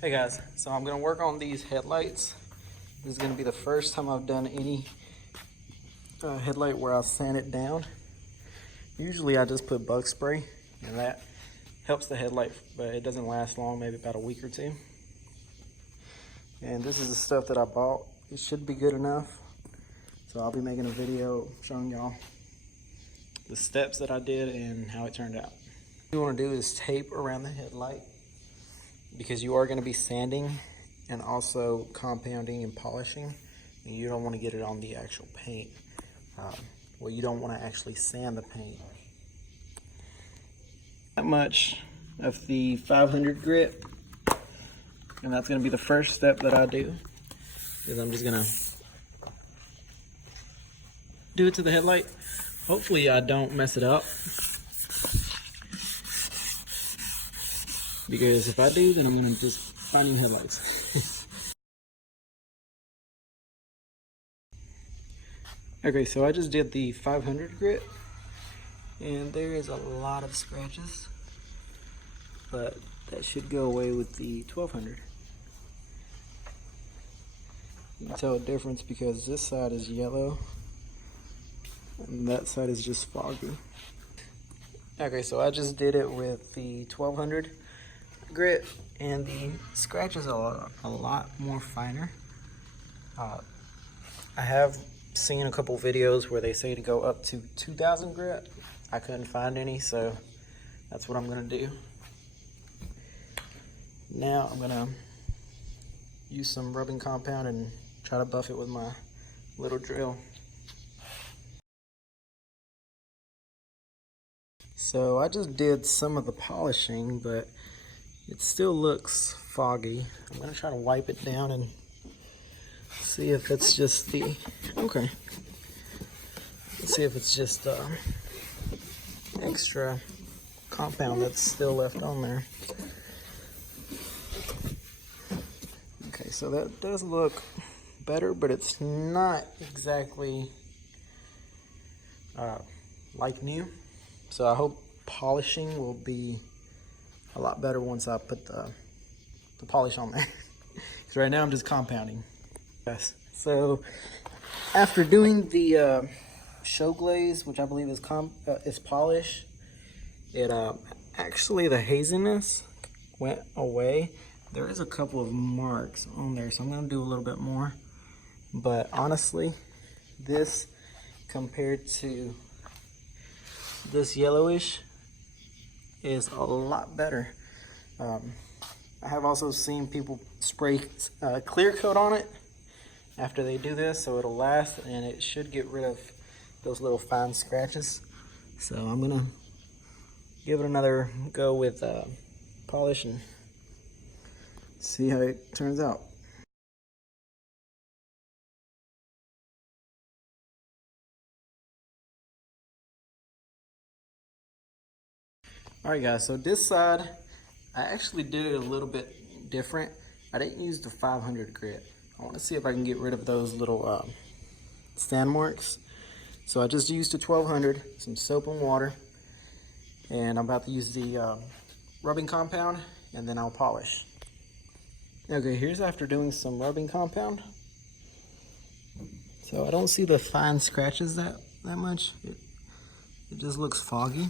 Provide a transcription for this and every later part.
Hey guys, so I'm gonna work on these headlights. This is gonna be the first time I've done any headlight where I sand it down. Usually I just put bug spray and that helps the headlight, but it doesn't last long, maybe about a week or two. And this is the stuff that I bought. It should be good enough. So I'll be making a video showing y'all the steps that I did and how it turned out. What you wanna do is tape around the headlight, because you are going to be sanding and also compounding and polishing, and you don't want to get it on the actual paint. Well, you don't want to actually sand the paint. That much of the 500 grit, and that's going to be the first step that I do, is I'm just going to do it to the headlight. Hopefully I don't mess it up, because if I do, then I'm gonna just find new headlights. Okay, so I just did the 500 grit, and there is a lot of scratches, but that should go away with the 1200. You can tell a difference because this side is yellow, and that side is just foggy. Okay, so I just did it with the 1200 grit, and the scratches are a lot more finer. I have seen a couple videos where they say to go up to 2000 grit. I couldn't find any, so that's what I'm gonna do. Now I'm gonna use some rubbing compound and try to buff it with my little drill. So I just did some of the polishing, but it still looks foggy. I'm gonna try to wipe it down and see if it's just the, okay. Let's see if it's just extra compound that's still left on there. Okay, so that does look better, but it's not exactly like new. So I hope polishing will be a lot better once I put the polish on there. Because right now I'm just compounding. Yes. So after doing the show glaze, which I believe is polish, it actually the haziness went away. There is a couple of marks on there, so I'm gonna do a little bit more. But honestly, this compared to this yellowish is a lot better. I have also seen people spray clear coat on it after they do this, so it'll last and it should get rid of those little fine scratches. So I'm gonna give it another go with polish and see how it turns out. Alright guys, so this side, I actually did it a little bit different. I didn't use the 500 grit. I want to see if I can get rid of those little sand marks. So I just used the 1200, some soap and water, and I'm about to use the rubbing compound, and then I'll polish. Okay, here's after doing some rubbing compound. So I don't see the fine scratches that much. It just looks foggy.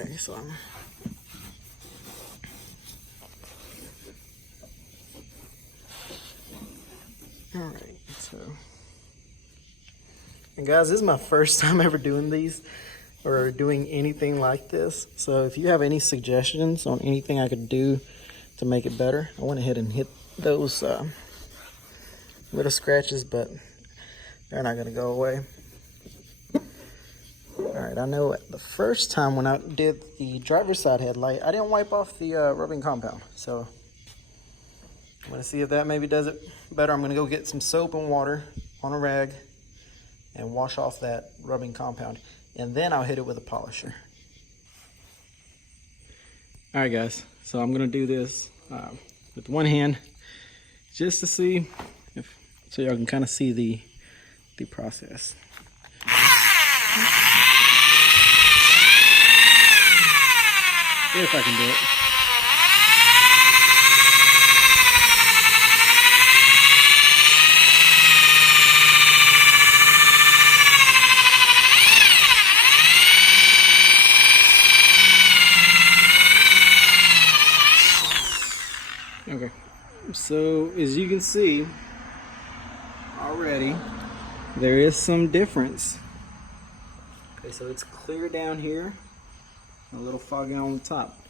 Okay, so all right, so, and guys, this is my first time ever doing these or doing anything like this. So if you have any suggestions on anything I could do to make it better, I went ahead and hit those little scratches, but they're not gonna go away. All right, I know the first time when I did the driver's side headlight, I didn't wipe off the rubbing compound. So I'm gonna see if that maybe does it better. I'm gonna go get some soap and water on a rag and wash off that rubbing compound. And then I'll hit it with a polisher. All right guys, so I'm gonna do this with one hand just to see if, so y'all can kind of see the process. if I can do it. Okay, so as you can see already, there is some difference. Okay, so it's clear down here, a little foggy on the top.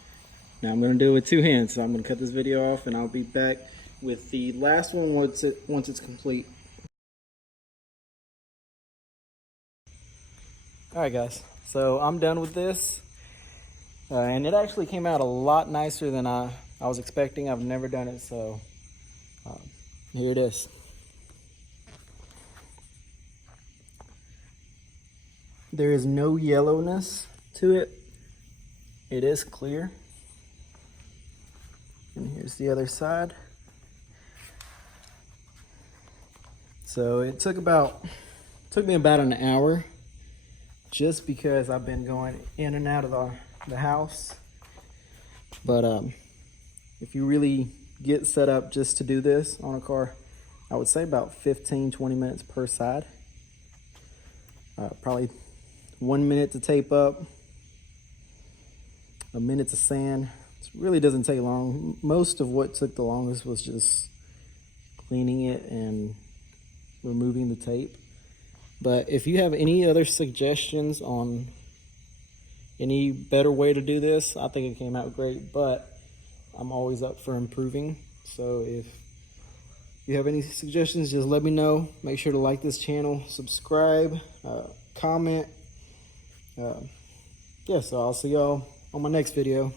Now I'm going to do it with two hands, so I'm going to cut this video off and I'll be back with the last one once it's complete. Alright guys, so I'm done with this, and it actually came out a lot nicer than I was expecting. I've never done it, so here it is. There is no yellowness to it. It is clear. And here's the other side. So it took me about an hour, just because I've been going in and out of the house. But if you really get set up just to do this on a car, I would say about 15-20 minutes per side. Probably 1 minute to tape up, a minute to sand. It really doesn't take long. Most of what took the longest was just cleaning it and removing the tape. But if you have any other suggestions on any better way to do this, I think it came out great, but I'm always up for improving. So if you have any suggestions, just let me know. Make sure to like this channel, subscribe, comment. Yeah, so I'll see y'all on my next video.